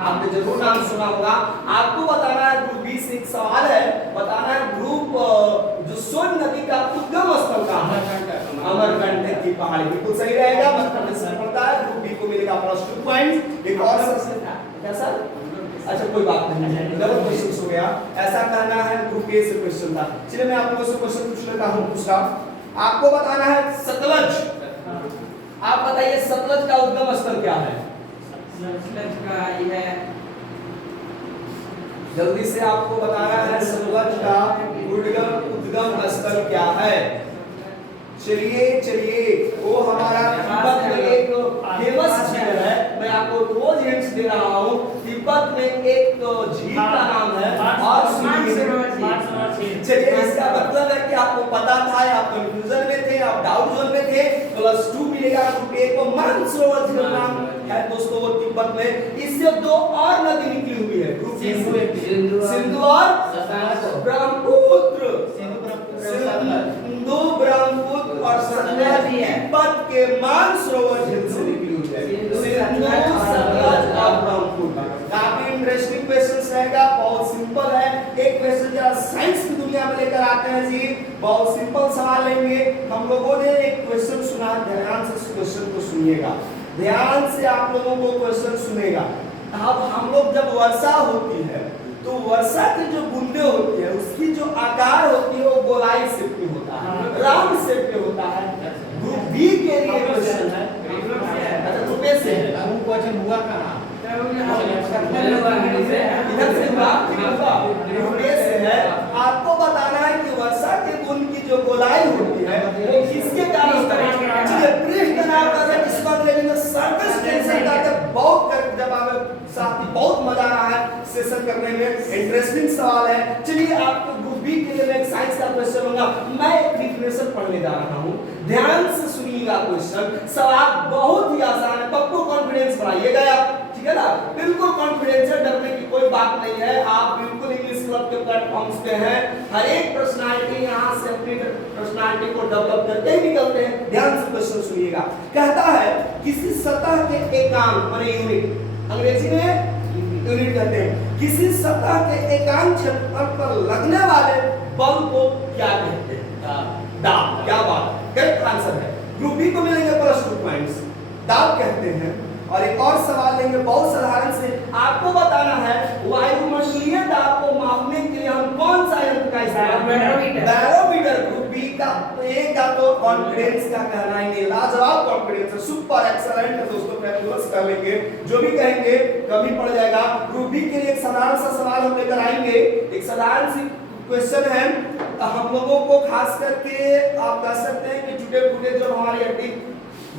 आपने जरूर नाम सुना होगा। आपको बताना है ग्रुप बी से एक सवाल है, बताना है ग्रुप जो सोन नदी का उद्गम स्थल कहाँ है? अमरकंटक की पहाड़ी, बिल्कुल सही रहेगा, मध्य से पड़ता है। ग्रुप बी को मिलेगा +2 पॉइंट। एक और क्या सर? अच्छा कोई बात नहीं है, डबल क्वेश्चन हो गया, ऐसा कहना है ग्रुप ए से क्वेश्चन था। चलिए मैं आप लोगों से क्वेश्चन पूछ लेता हूं दूसरा, आपको बताना है सतलज, आप बताइए सतलज का उद्गम स्थल क्या है? सतलज का ये जल्दी से आपको बताना है सतलज का उद्गम स्थल क्या है? चलिए वो हमारा तिब्बत में एक फेमस झील है, मैं आपको रोज हिंट्स दे रहा हूँ। तिब्बत में एक झील का नाम है और चलिए इसका मतलब है कि आपको पता था, आप कंफ्यूजन में थे, आप डाउट जोन में थे, +2 मिलेगा। ग्रुप ए को मानसरोवर झील नाम है दोस्तों, वो तिब्बत में। इससे दो और नदी निकली हुई है ग्रुप बी से, सिंधु और ब्रह्मपुत्र। सिंधु, ब्रह्मपुत्र और सतलज तिब्बत के मानसरोवर झील से निकली हुई है। सिंधु, सतलज और ब्रह्मपुत्र। काफी इंटरेस्टिंग क्वेश्चन रहेगा, बहुत सिंपल है। एक क्वेश्चन जरा साइंस की दुनिया में लेकर आते हैं जी, बहुत सिंपल सवाल लेंगे। हम लोगों ने एक क्वेश्चन सुना, ध्यान से इस क्वेश्चन को सुनिएगा, ध्यान से आप लोगों को क्वेश्चन सुनेगा। अब हम लोग जब वर्षा होती है तो वर्षा की जो बूंदे होती है उसकी जो आकार होती है वो गोलाई शेप में होता है, राउंड शेप में होता है। ग्रुप बी के लिए क्वेश्चन है, अच्छा ग्रुप ए से है, वो क्वेश्चन हुआ कहां? इधर से हुआ, ग्रुप ए से है। आपको बताना है कि वर्षा के बूंद की जो गोलाई होती है वो किसके कारण होता है? चलिए पृष्ठ तनाव का है, इस बार लेंगे सरफेस टेंशन का बहुत कर, जब आप साथी बहुत मजा आ रहा है सेशन करने में, इंटरेस्टिंग सवाल है। चलिए आपको ग्रुप बी के लिए मैं एक साइंस का क्वेश्चन लूंगा, मैं एक डिफिनेशन पढ़ने जा रहा हूं, ध्यान से सुनिएगा क्वेश्चन। सवाल बहुत ही आसान है, पक्को कॉन्फिडेंस बढ़ाइएगा आप, ठीक है ना, बिल्कुल कॉन्फिडेंस है, डरने की कोई बात नहीं है। आप बिल्कुल इंग्लिश क्लब के प्लेटफॉर्म्स पे हैं, हर एक पर्सनालिटी यहां से अपनी पर्सनालिटी को डेवलप करके ही निकलते हैं। ध्यान से क्वेश्चन सुनिएगा, कहता है किसी सतह के एकांक माने यूनिट, अंग्रेजी में यूनिट कहते हैं, किसी सतह के एकांक क्षेत्रफल पर लगने वाले बल को क्या कहते हैं? दाब। क्या बात, करेक्ट आंसर है। ग्रुप बी को मिलेंगे +2 पॉइंट्स, दाब कहते हैं। और एक और सवाल लेंगे बहुत साधारण से, आपको बताना है वायुमंडलीय दाब को मापने के लिए हम कौन सा यंत्र का इस्तेमाल करें? बैरोमीटर। ग्रुप बी का ए का तो कॉन्फिडेंस का कहना ही नहीं, लाजवाब कॉन्फिडेंस है, सुपर एक्सीलेंट है दोस्तों, फैबुलस कर लेंगे, जो भी कहेंगे कभी पड़ जाएगा। ग्रुप बी के लिए एक साधारण सा सवाल हम लेकर आएंगे, एक साधारण सी क्वेश्चन है। हम लोगों को खास करके आप कह सकते हैं कि टूटे फूटे जो हमारी हड्डी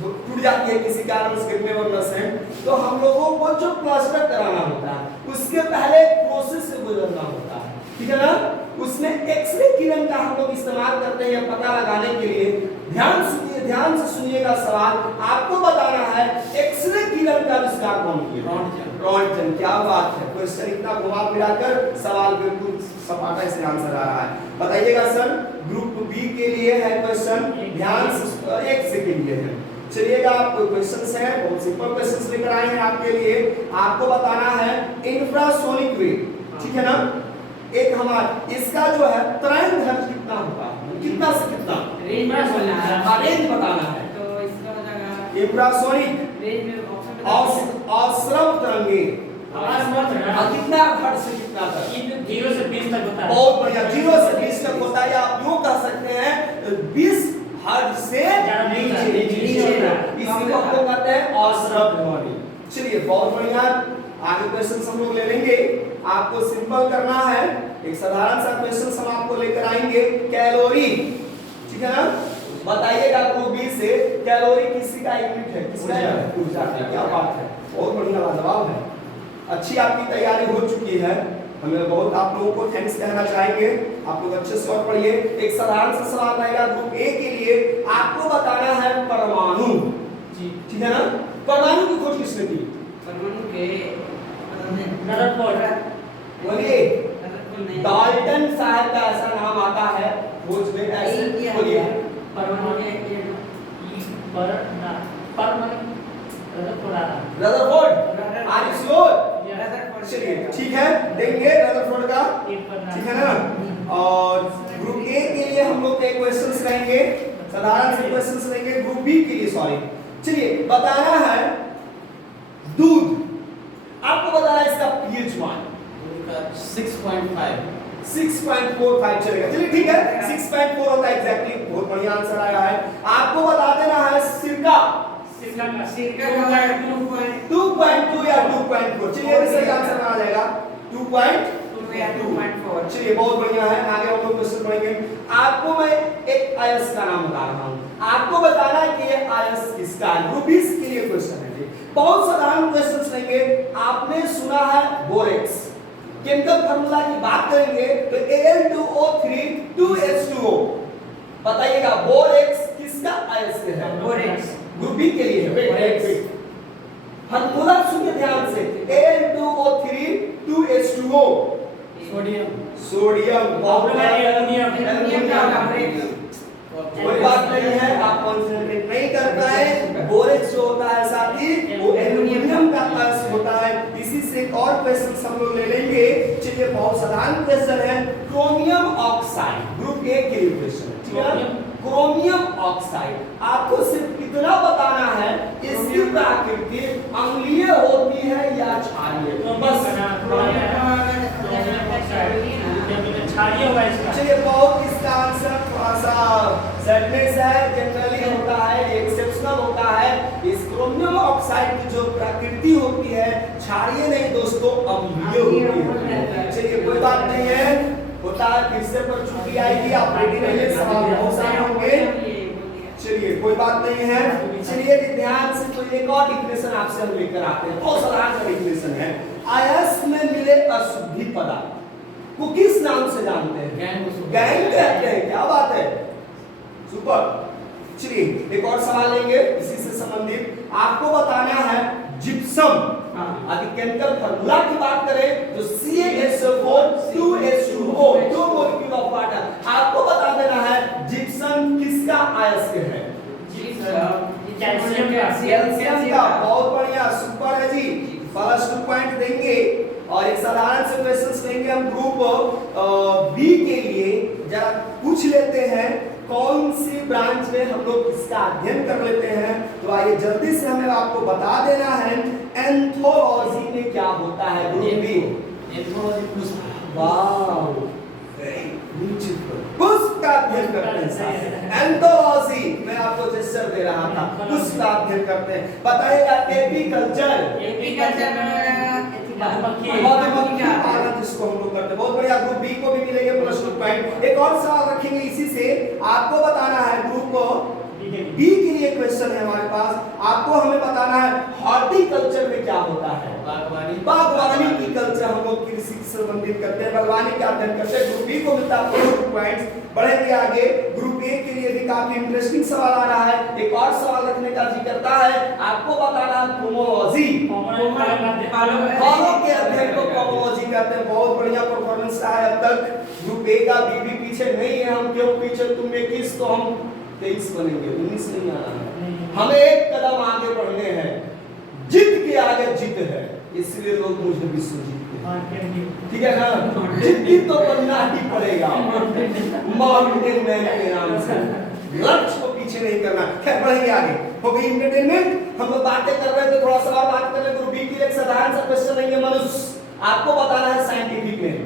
टूट जाती है किसी कारण, उसके नस है, तो हम लोगों को जो प्लास्टर कराना होता है उसके पहले प्रोसेस से गुजरना होता है, ठीक है ना। उसमें एक्सरे किरण का हम लोग इस्तेमाल करते हैं पता लगाने के लिए। ध्यान सुनिए, ध्यान से सुनिएगा सवाल, आपको बताना है एक्सरे किरण का आविष्कार कौन किया? रॉन्टगन। क्या बात है, क्वेश्चन इतना घुमा फिराकर सवाल बिल्कुल सपाटा से आंसर आ रहा है। बताइएगा सर, ग्रुप बी के लिए है क्वेश्चन, ध्यान से, एक से के लिए है। चलिएगा, आपको क्वेश्चंस हैं, बहुत सिंपल क्वेश्चंस लेकर आए हैं आपके लिए। आपको बताना है इंफ्रासोनिक वेव, ठीक है ना। एक हमारा इसका जो है तरंग दैर्घ्य कितना होता है, कितना से कितना रेंज बताना है। तो इसका हो जाएगा इंफ्रासोनिक रेंज में ऑप्शन अश्रव तरंगे कितना हर्ट्ज से कितना तक? 0 से 20 तक होता है। बहुत बढ़िया, 0 से 20 तक होता है, आप यूं कह सकते हैं 20 हर्ट्ज से नीचे, इसी को हम लोग कहते हैं अश्रव ध्वनि। चलिए बहुत बढ़िया, आगे क्वेश्चन हम लोग ले लेंगे। आपको सिंपल करना है, एक साधारण सा क्वेश्चन हम आपको लेकर आएंगे, कैलोरी, ठीक है ना। बताइएगा ग्रुप बी से, कैलोरी किसी का यूनिट है? किसका है? ऊर्जा का। क्या बात है, बहुत बढ़िया जवाब है। अच्छी आपकी तैयारी हो चुकी है, हमें बहुत आप लोगों को थैंक्स कहना चाहेंगे। आप लोग अच्छे से और पढ़िए। एक साधारण सा सवाल रहेगा ग्रुप ए के लिए, आपको बताना है परमाणु, ठीक है ना। परमाणु की खोज किसने की? परमाणु के बोलिए, डाल्टन साहब का ऐसा नाम आता है खोज में, ऐसे बोलिए। परमाणु के रदरफोर्ड, आर यू श्योर? चलिए ठीक है, देंगे रदरफोर्ड का, ठीक है ना। और ग्रुप ए के लिए हम लोग के क्वेश्चंस रहेंगे, साधारण से क्वेश्चंस रहेंगे। ग्रुप बी के लिए सॉरी, चलिए बताना है दूध, आपको बताना है इसका पीएच मान 6.45 चलेगा। चलिए ठीक है, 6.4 होता है एग्जैक्टली, बहुत बढ़िया आंसर आया है। आपको बता देना है सिरका सिरका का 2.2 या 2.4, चलिए सही आंसर आ जाएगा 2.2 या 2.4। चलिए बहुत बढ़िया है, आगे हम लोग क्वेश्चन पढ़ेंगे। आपको मैं एक आयस का नाम बता रहा हूं, आपको बताना है कि ये आयस किसका है। ग्रुप बी के लिए क्वेश्चन है, बहुत साधारण क्वेश्चंस लेंगे। आपने सुना है बोरेक्स, केमिकल फार्मूला की बात करेंगे तो Al2O3 2H2O। बताइएगा बोरेक्स किसका अयस्क है? बोरेक्स ग्रुप बी के लिए है। वेट फार्मूला सुनिए ध्यान से, Al2O3 2H2O सोडियम कोई बात नहीं है, आप कॉन्सेंट्रेट नहीं कर पाए। बोरेक्स जो होता है साथी वो एल्युमिनियम का अयस्क होता है। इसी से एक और क्वेश्चन हम लोग ले लेंगे। चलिए बहुत साधारण क्वेश्चन है, क्रोमियम ऑक्साइड, ग्रुप ए के लिए क्वेश्चन है, ठीक है। क्रोमियम ऑक्साइड आपको सिर्फ इतना बताना है इसकी प्रकृति अम्लीय होती है या क्षारीय, बस। चलिए बहुत इसका आंसर थोड़ा सा सैडनेस है, जनरली होता है, एक्सेप्शनल होता है। इस क्रोमियम ऑक्साइड की जो प्रकृति होती है क्षारीय नहीं दोस्तों, अम्लीय होती है। चलिए कोई बात नहीं है, होता है, फिर से पर छुट्टी आएगी, आप रेडी रहिए, सवाल बहुत सारे होंगे। चलिए कोई बात नहीं है। चलिए ध्यान से, तो एक और डिफिनेशन आपसे हम लेकर आते हैं, बहुत साधारण सा डिफिनेशन है। अयस्क में मिले अशुद्धि पदार्थ को किस नाम से जानते हैं? गैंग कहते हैं। क्या बात है, सुपर। चलिए एक और सवाल लेंगे इसी से संबंधित। आपको बताना है जिप्सम, यदि केमिकल फार्मूला की बात करें तो CaSO4 2H2O, 2 molecule of water. आपको बता देना है जिप्सम किसका अयस्क है? कैल्शियम का। बहुत बढ़िया, सुपर है जी, प्लस 2 पॉइंट देंगे। और एक साधारण से क्वेश्चंस लेंगे हम ग्रुप बी के लिए। जरा पूछ लेते हैं कौन सी ब्रांच में हम लोग इसका अध्ययन कर लेते हैं। तो आइए जल्दी से हमें आपको बता देना है एंथोलॉजी में क्या होता है group B. Wow, very beautiful. पुष्प का अध्ययन करते हैं। एंथोलॉजी मैं आपको जेस्चर दे रहा था, पुष्प का अध्ययन करते हैं। बताइएगा एपीकल्चर पालन जिसको हम लोग करते हैं। बहुत बढ़िया, ग्रुप बी को भी मिलेंगे प्लस 2 पॉइंट। एक और सवाल रखेंगे इसी से। आपको बताना है ग्रुप बी के लिए क्वेश्चन है हमारे पास। आपको हमें बताना है हॉर्टिकल्चर में क्या होता है? बागवानी की कल्चर हम लोग कृषि से संबंधित करते हैं, बागवानी का अध्ययन करते हैं। ग्रुप बी को मिलता है प्लस 2 पॉइंट्स। बढ़ेंगे आगे, ग्रुप ए के लिए भी काफी इंटरेस्टिंग सवाल आ रहा है। एक और सवाल रखने का जी करता है, आपको बताना है पोमोलॉजी, फलों के अध्ययन को पोमोलॉजी कहते हैं। बहुत बढ़िया परफॉर्मेंस रहा है अब तक। ग्रुप ए का बी भी पीछे नहीं है, हम क्यों पीछे, तुम 21 तो हम 23 बनेंगे, 19 नहीं आना है। हमें एक कदम आगे बढ़ने हैं, जीत के आगे जीत है, इसलिए लोग मुझे विश्वजीत ठीक है ना, जिद्दी तो बनना ही पड़ेगा माउंटेन मैन के नाम से। लक्ष्य को पीछे नहीं करना। खैर बढ़ेंगे आगे। हो गई एंटरटेनमेंट, हम लोग बातें कर रहे थे, थोड़ा सा और बात कर ले। ग्रुप बी के लिए एक साधारण सा क्वेश्चन लेंगे मनुष्य। आपको बताना है साइंटिफिक में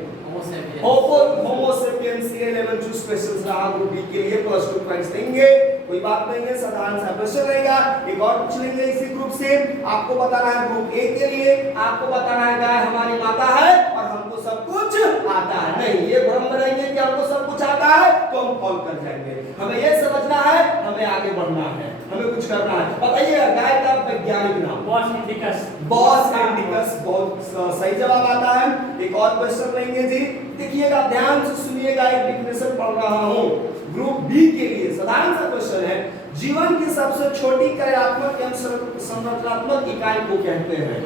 होमो सेपियंस के 11 चूज क्वेश्चंस रहा ग्रुप बी के लिए, प्लस 2 पॉइंट्स देंगे। कोई बात नहीं है, साधारण सा क्वेश्चन रहेगा। एक और पूछ लेंगे इसी ग्रुप से। आपको बताना है ग्रुप ए के लिए, आपको बताना है गाय हमारी माता है और हमको सब कुछ आता है। नहीं, ये भ्रम में रहेंगे कि हमको सब कुछ आता है तो हम फॉल कर जाएंगे। हमें ये समझना है, हमें आगे बढ़ना है, हमें कुछ करना है। बताइए गाय का वैज्ञानिक नाम? Bos indicus. बहुत सही जवाब आता है। एक और क्वेश्चन लेंगे जी, देखिएगा ध्यान से सुनिएगा, एक डिफिनेशन पढ़ रहा हूं ग्रुप बी के लिए। साधारण सा क्वेश्चन है, जीवन की सबसे छोटी कार्यात्मक एवं संरचनात्मक इकाई को कहते हैं?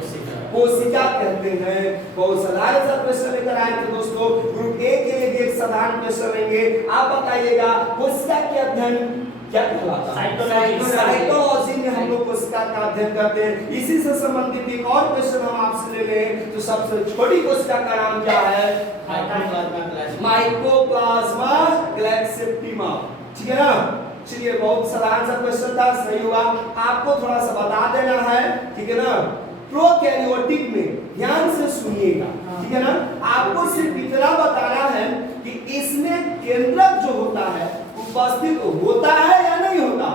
कोशिका कहते हैं। बहुत साधारण सा क्वेश्चन लेकर आए थे दोस्तों। ग्रुप ए के लिए भी एक साधारण क्वेश्चन लेंगे। आप बताइएगा कोशिका के अध्ययन क्या कहलाता है? साइकोलॉजी में हम लोग कोशिका का अध्ययन करते हैं। इसी से संबंधित एक और क्वेश्चन हम आपसे ले लें, तो सबसे छोटी कोशिका का नाम क्या है? माइकोप्लाज्मा ग्लैक्सेप्टिमा, ठीक है ना। चलिए बहुत साधारण सा क्वेश्चन था, सही हुआ। आपको थोड़ा सा बता देना है, ठीक है ना। प्रोकैरियोटिक में ध्यान से सुनिएगा, ठीक है ना। आपको सिर्फ इतना बताना है कि इसमें केंद्रक जो होता है उपस्थित होता है या नहीं होता?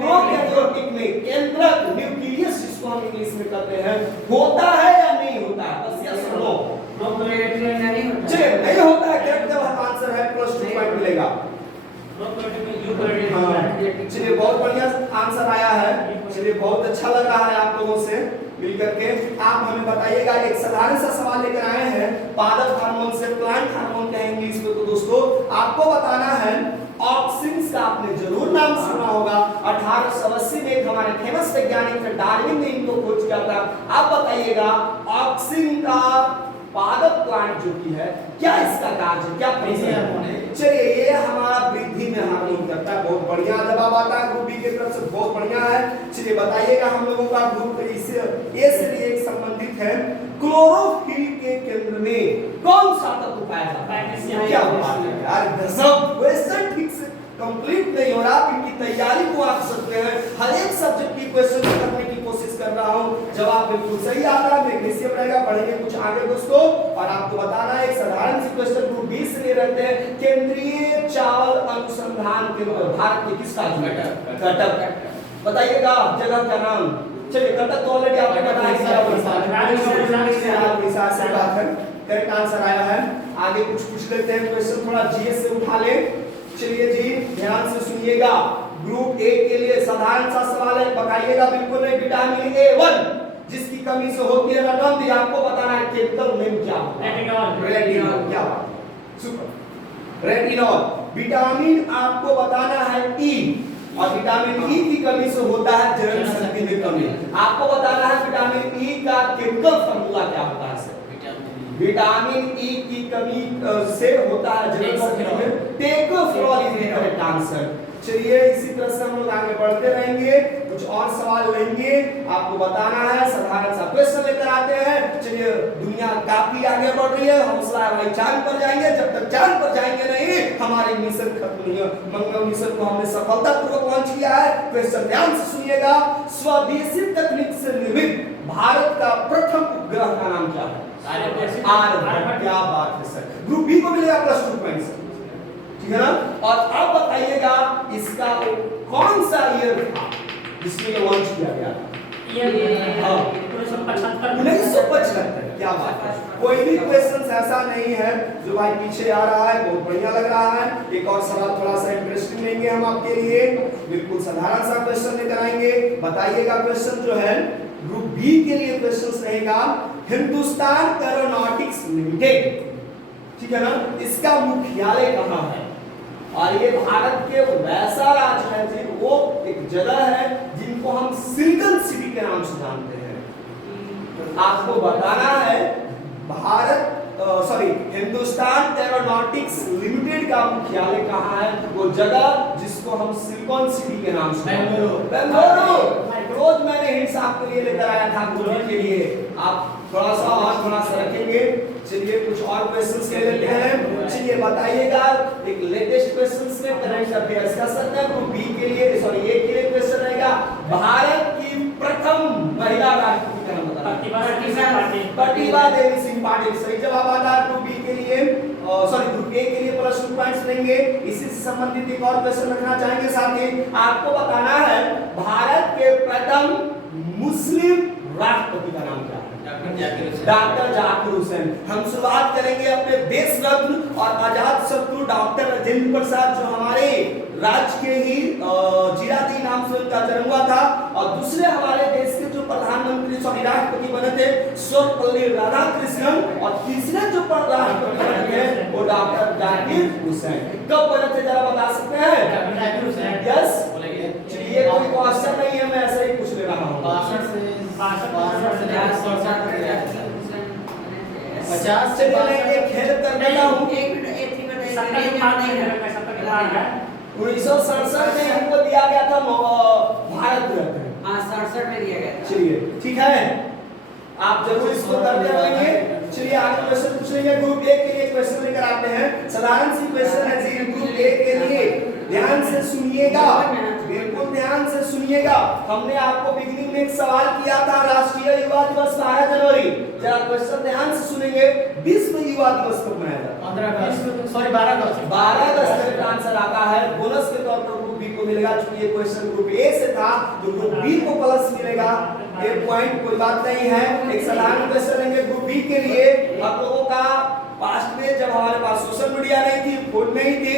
प्रोकैरियोटिक में केंद्रक न्यूक्लियस जिसको हम इंग्लिश में कहते हैं होता है या नहीं होता? बस यस और नो। चलिए नहीं होता है, करेक्ट जवाब आंसर है, प्लस 2 पॉइंट मिलेगा। चलिए बहुत बढ़िया आंसर आया है। चलिए बहुत अच्छा लग रहा है आप लोगों से मिलकर के। आप हमें बताइएगा, एक साधारण सा सवाल लेकर आए हैं पादप हार्मोन से प्लांट हार्मोन का इंग्लिश में। तो दोस्तों आपको बताना है ऑक्सिन्स का आपने जरूर नाम सुना होगा। 1880 में एक हमारे फेमस वैज्ञानिक थे डार्विन ने इनको खोज किया था। आप बताइएगा ऑक्सिन का पादप प्लांट जो की है क्या इसका कार्य, क्या हार्मोन है? चलिए ये हमारा वृद्धि में हार्मोन करता है। बहुत बढ़िया जवाब आता है ग्रुप बी की तरफ से, बहुत बढ़िया है। चलिए बताइएगा हम लोगों का ग्रुप इससे ए से भी एक संबंधित है। क्लोरोफिल के केंद्र में कौन सा तत्व पाया जाता है? क्या बात है यार, गजब। क्वेश्चन ठीक से कंप्लीट नहीं हो रहा, इनकी तैयारी को आप सकते हैं। हर एक सब्जेक्ट की क्वेश्चन करने की कोशिश कर रहा हूं, जवाब बिल्कुल सही आ रहा है। मैग्नीशियम रहेगा, पढ़ेंगे कुछ आगे दोस्तों। और आपको बताना है एक साधारण सी क्वेश्चन ग्रुप 20 से ले रहते हैं। केंद्रीय चावल अनुसंधान केंद्र भारत के किस राज्य में? कटक। बताइएगा जगह का नाम। चलिए कटक तो ऑलरेडी आपको पता है, उड़ीसा से बात है। करेक्ट आंसर आया है। आगे कुछ पूछ लेते हैं क्वेश्चन, थोड़ा जीएस से उठा ले। चलिए जी ध्यान से सुनिएगा, ग्रुप ए के लिए साधारण सा सवाल है, बताइएगा बिल्कुल नहीं। विटामिन A1 जिसकी कमी से होती है रतन, आपको बताना है केमिकल नेम क्या होता है? रेटिनॉल। क्या बात है, सुपर। रेटिनॉल। विटामिन आपको बताना है ई, और विटामिन ई की कमी से होता है जलन शक्ति में कमी। आपको बताना है विटामिन ई का केमिकल फार्मूला क्या होता है? विटामिन ई की कमी से होता है जलन शक्ति में tocopherol is the correct answer. चलिए इसी तरह से हम लोग आगे बढ़ते रहेंगे, कुछ और सवाल लेंगे, आपको बताना है। साधारण सा क्वेश्चन लेकर आते हैं। चलिए दुनिया काफी आगे बढ़ रही है, हौसला है भाई, चांद पर जाएंगे। जब तक चांद पर जाएंगे नहीं हमारे मिशन खत्म नहीं है। मंगल मिशन को हमने सफलतापूर्वक लॉन्च किया है। क्वेश्चन ध्यान से सुनिएगा, स्वदेशी तकनीक से निर्मित भारत का प्रथम उपग्रह का नाम क्या है? आर्यभट्ट। क्या बात है सर, ग्रुप बी को मिलेगा +2 पॉइंट सर, ठीक है ना। और अब बताइएगा इसका कौन सा ईयर था जिसमें ये लॉन्च किया गया था? 1975। क्या बात है, कोई भी क्वेश्चन ऐसा नहीं है जो भाई पीछे आ रहा है, बहुत बढ़िया लग रहा है। एक और सवाल थोड़ा सा इंटरेस्टिंग लेंगे हम आपके लिए, बिल्कुल साधारण सा क्वेश्चन लेकर आएंगे। बताइएगा क्वेश्चन जो है ग्रुप बी के लिए क्वेश्चन रहेगा, हिंदुस्तान एरोनॉटिक्स लिमिटेड, ठीक है ना, इसका मुख्यालय कहां है? और ये भारत के वैसा राज्य है जी, वो एक जगह है जिनको हम सिलिकॉन सिटी के नाम से जानते हैं। आपको बताना है भारत हिंदुस्तान एरोनॉटिक्स लिमिटेड का मुख्यालय कहां है, वो जगह जिसको हम सिलिकॉन सिटी के नाम से बेंगलुरु। रोज मैंने हिंट्स आपके लिए लेकर आया था ग्रुप के लिए, आप थोड़ा सा रखेंगे। चलिए कुछ और क्वेश्चंस ले लेते हैं। चलिए बताइएगा, एक लेटेस्ट क्वेश्चंस में करंट अफेयर्स का सकता है ग्रुप बी के लिए, सॉरी ए के लिए क्वेश्चन रहेगा, भारत की प्रथम महिला राष्ट्रपति का नाम बताइए। प्रतिभा देवी सिंह पाटिल। सही जवाब आता है ग्रुप बी के लिए, सॉरी ग्रुप ए के लिए +2 पॉइंट्स लेंगे। इसी से संबंधित एक और क्वेश्चन रखना चाहेंगे साथ ही। आपको बताना है भारत के प्रथम मुस्लिम राष्ट्रपति का नाम क्या है? डॉक्टर जाकिर हुसैन। हम शुरुआत करेंगे अपने देश रत्न और आजाद शत्रु डॉक्टर राजेंद्र प्रसाद, जो हमारे राज्य के ही जीरादी नाम से उनका जन्म हुआ था। और दूसरे हमारे देश के जो प्रधानमंत्री सॉरी राष्ट्रपति बने थे सर्वपल्ली राधाकृष्णन, और तीसरे जो राष्ट्रपति बने थे वो डॉक्टर जाकिर हुसैन। कब बने थे जरा बता सकते हैं? यस, चलिए कोई क्वेश्चन नहीं है, मैं ऐसे ही पूछ ले रहा हूँ। 50 से एक हेल्प कर देता हूँ। 1967 में हमको दिया गया था भारत रत्न। 67 में दिया गया था। चलिए ठीक है, आप जरूर इसको करते रहेंगे। चलिए आगे क्वेश्चन पूछ लेंगे। ग्रुप ए के लिए क्वेश्चन लेकर आते हैं, साधारण सी क्वेश्चन है जी ग्रुप ए के लिए। ध्यान से सुनिएगा, बिल्कुल ध्यान से सुनिएगा। हमने आपको बिगिनिंग में एक सवाल किया था, राष्ट्रीय युवा दिवस 12 जनवरी। जरा क्वेश्चन ध्यान से सुनेंगे, विश्व युवा दिवस कब मनाया जाता है? 12 अगस्त का आंसर आता है। बोनस के तौर पर ग्रुप बी को मिलेगा, क्योंकि ये क्वेश्चन ग्रुप ए से था तो ग्रुप बी को प्लस मिलेगा 1 पॉइंट, कोई बात नहीं है। एक साधारण क्वेश्चन लेंगे ग्रुप बी के लिए। आप लोगों का पास्ट में जब हमारे पास सोशल मीडिया नहीं थी, फोन नहीं थी,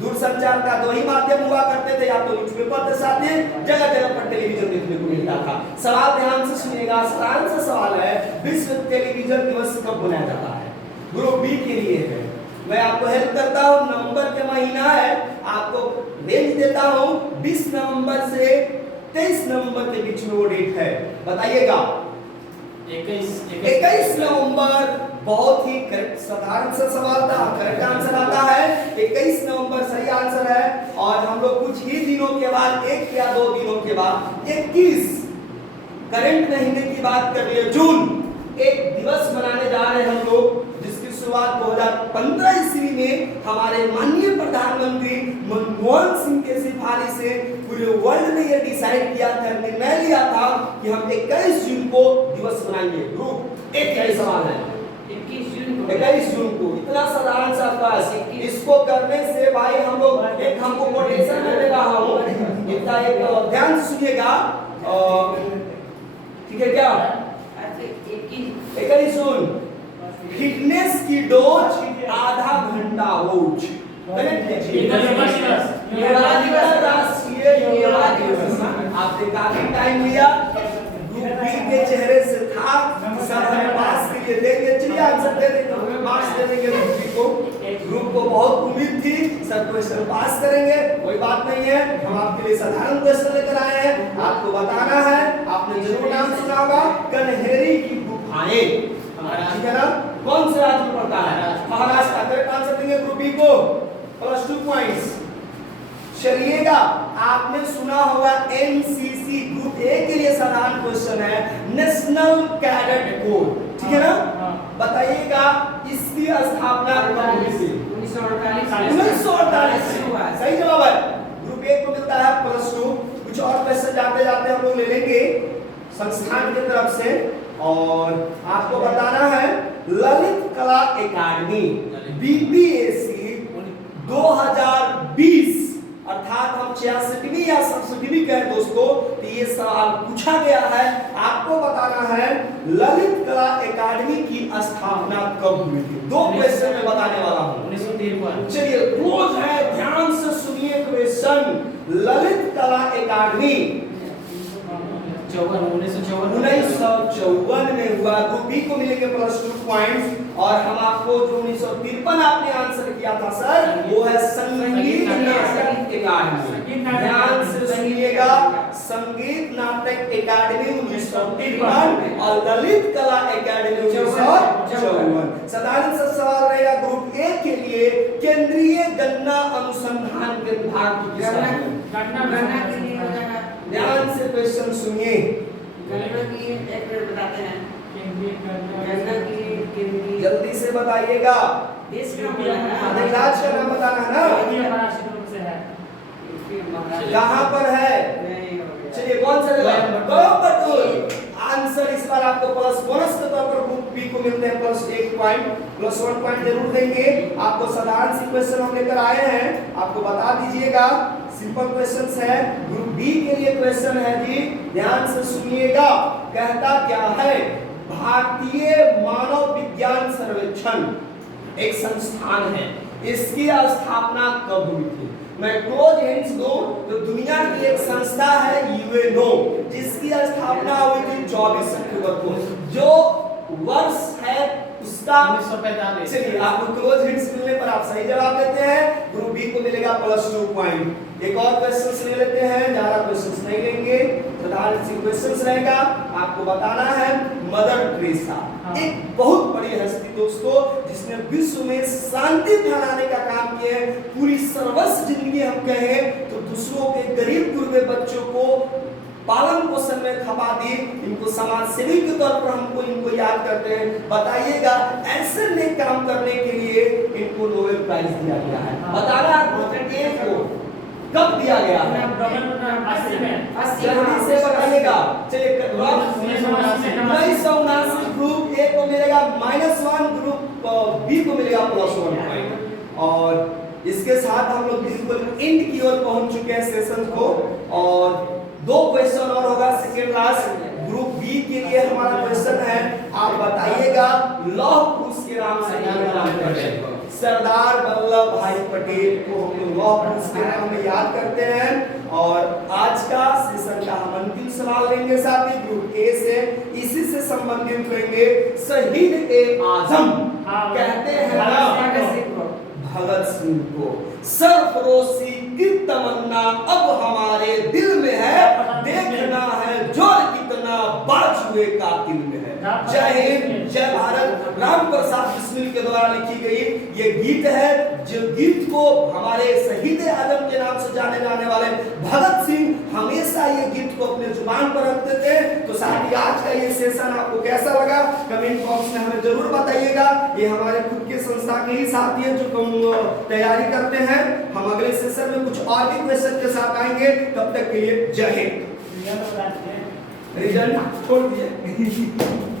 दूरसंचार का दो ही माध्यम हुआ करते थे, या तो न्यूज़पेपर के साथ ही जगह जगह पर टेलीविजन देखने को मिलता था। सवाल ध्यान से सुनिएगा, आसान सा सवाल है, विश्व टेलीविजन दिवस कब मनाया जाता है? ग्रुप बी के लिए है। मैं आपको हेल्प करता हूँ, नवंबर के महीना है, आपको रेंज देता हूँ 20 नवंबर से 23 नवंबर के बीच में वो डेट है, बताइएगा। 21 नवंबर, बहुत ही करेक्ट, साधारण सा सवाल था, करेक्ट आंसर आता है 21 नवंबर सही आंसर है। और हम लोग कुछ ही दिनों के बाद, 1 या 2 दिनों के बाद 21 करंट महीने की बात कर लिए, जून, एक दिवस मनाने जा रहे हैं हम लोग, जिसकी शुरुआत 2015 ईस्वी में हमारे माननीय प्रधानमंत्री मनमोहन सिंह के सिफारिश से पूरे वर्ल्ड ने यह डिसाइड किया था, निर्णय लिया था कि हम 21 जून को दिवस मनाएंगे। ग्रुप एक ही सवाल है, 21 जून को, इतना साधारण सा पास, इसको करने से भाई हम लोग एक, हमको कोटेशन में दे रहा हूँ, इतना एक ध्यान से सुनिएगा, ठीक है क्या? 21 जून, फिटनेस की डोज आधा घंटा रोज, राष्ट्रीय योगा दिवस। आपने काफी टाइम लिया, ग्रुप बी के चेहरे से था, सर हमें पास के लिए देंगे, चलिए आंसर दे देंगे, मार्क्स दे देंगे ग्रुप बी को। ग्रुप को बहुत उम्मीद थी सर क्वेश्चन पास करेंगे, कोई बात नहीं है, हम आपके लिए साधारण क्वेश्चन लेकर आए हैं। आपको बताना है, आपने जरूर नाम सुना होगा, कन्हेरी की गुफाएं, ठीक है ना? कौन से राज्य में पड़ता है? महाराष्ट्र। करेक्ट आंसर देंगे ग्रुप बी को, +2 पॉइंट्स। चलिएगा, आपने सुना होगा एनसीसी, ग्रुप ए के लिए साधारण क्वेश्चन है, नेशनल कैडेट कोर, ठीक है ना? बताइएगा इसकी स्थापना कब हुई थी? 1948। सही जवाब है, ग्रुप ए को मिलता है +2। कुछ और क्वेश्चन जाते जाते हम लोग ले लेंगे संस्थान की तरफ से, और आपको बताना है ललित कला एकेडमी बीपीएससी 2020, अर्थात हम 66वीं या 67वीं कहें दोस्तों, तो ये सवाल पूछा गया है, आपको बताना है ललित कला एकेडमी की स्थापना कब हुई थी? 2 क्वेश्चन में बताने वाला हूं। 1953। चलिए क्लोज है, ध्यान से सुनिए क्वेश्चन, ललित कला एकेडमी 1954 में हुआ। ग्रुप बी को मिलेंगे +2 पॉइंट्स, और हम आपको जो 1953 आपने आंसर किया था सर, वो है संगीत नाटक एकेडमी। ध्यान से सुनिएगा, संगीत नाटक एकेडमी 1953 और ललित कला एकेडमी 1954। साधारण सा सवाल रहेगा ग्रुप ए के लिए, केंद्रीय गन्ना अनुसंधान के विभाग की ध्यान से क्वेश्चन सुनिए। गन्ना की एक मिनट बताते हैं, गन्ना की जल्दी से बताइएगा, देश का नाम, राज्य का नाम बताना है ना, कहाँ पर है? चलिए कौन सा जगह? आंसर इस बार आपको प्लस बोनस के तौर पर ग्रुप बी को मिलते हैं +1 पॉइंट, +1 पॉइंट जरूर देंगे। आपको साधारण सी क्वेश्चन हम लेकर आए हैं, आपको बता दीजिएगा, सिंपल क्वेश्चंस है। ग्रुप बी के लिए क्वेश्चन है जी, ध्यान से सुनिएगा, कहता क्या है? भारतीय मानव विज्ञान सर्वेक्षण एक संस्थान है, इसकी स्थापना कब हुई थी? मैं क्लोज हिंट्स दूं तो दुनिया की एक संस्था है यूएनओ, जिसकी स्थापना हुई थी 24 अक्टूबर को, जो वर्ष है उसका 1945। चलिए आपको क्लोज हिंट्स मिलने पर आप सही जवाब देते हैं, ग्रुप बी को मिलेगा +2 पॉइंट। एक और क्वेश्चन ले लेते हैं, ज्यादा क्वेश्चंस नहीं लेंगे, साधारण सी क्वेश्चंस रहेगा। आपको बताना है मदर टेरेसा एक बहुत बड़ी हस्ती दोस्तों, जिसने विश्व में शांति फैलाने का काम किया है। पूरी सर्वस्व जिंदगी हम कहें तो दूसरों के गरीब गुरबे बच्चों को पालन पोषण में खपा दी, इनको समाज सेवी के तौर पर हमको इनको याद करते हैं। बताइएगा ऐसे नेक काम करने के लिए इनको नोबेल प्राइज दिया गया है। बताना को कब दिया गया है? 80 जल्दी से बताइएगा। चलिए 1979 ग्रुप ए को मिलेगा -1, ग्रुप बी को मिलेगा +1 पॉइंट। और इसके साथ हम लोग बिल्कुल एंड की ओर पहुंच चुके हैं सेशन को, और 2 क्वेश्चन और होगा सेकेंड लास्ट। ग्रुप बी के लिए हमारा क्वेश्चन है, आप बताइएगा लौह पुरुष के नाम से क्या नाम करते हैं? सरदार वल्लभ भाई पटेल को हम लोग लौह पुरुष के नाम में याद करते हैं। और आज का सेशन का हम अंतिम सवाल लेंगे साथी ग्रुप ए से, इसी से संबंधित रहेंगे। शहीद ए आजम कहते हैं ना भगत सिंह को, सरफरोशी की तमन्ना अब हमारे दिल में है, देखना है जोर कितना बाजुए का दिल में है। जय हिंद, जय भारत। राम प्रसाद बिस्मिल के द्वारा लिखी गई ये गीत है, जो गीत को हमारे शहीद आजम के नाम से जाने जाने वाले भगत सिंह हमेशा ये गीत को अपने जुबान पर रखते थे। तो साथ ही आज का ये सेशन आपको कैसा लगा कमेंट बॉक्स में हमें जरूर बताइएगा। ये हमारे खुद के संस्था के ही साथी हैं जो तैयारी करते हैं। हम अगले सेशन में कुछ और भी क्वेश्चन के साथ आएंगे, तब तक के लिए जय हिंद। रिजल्ट छोड़ दीजिए।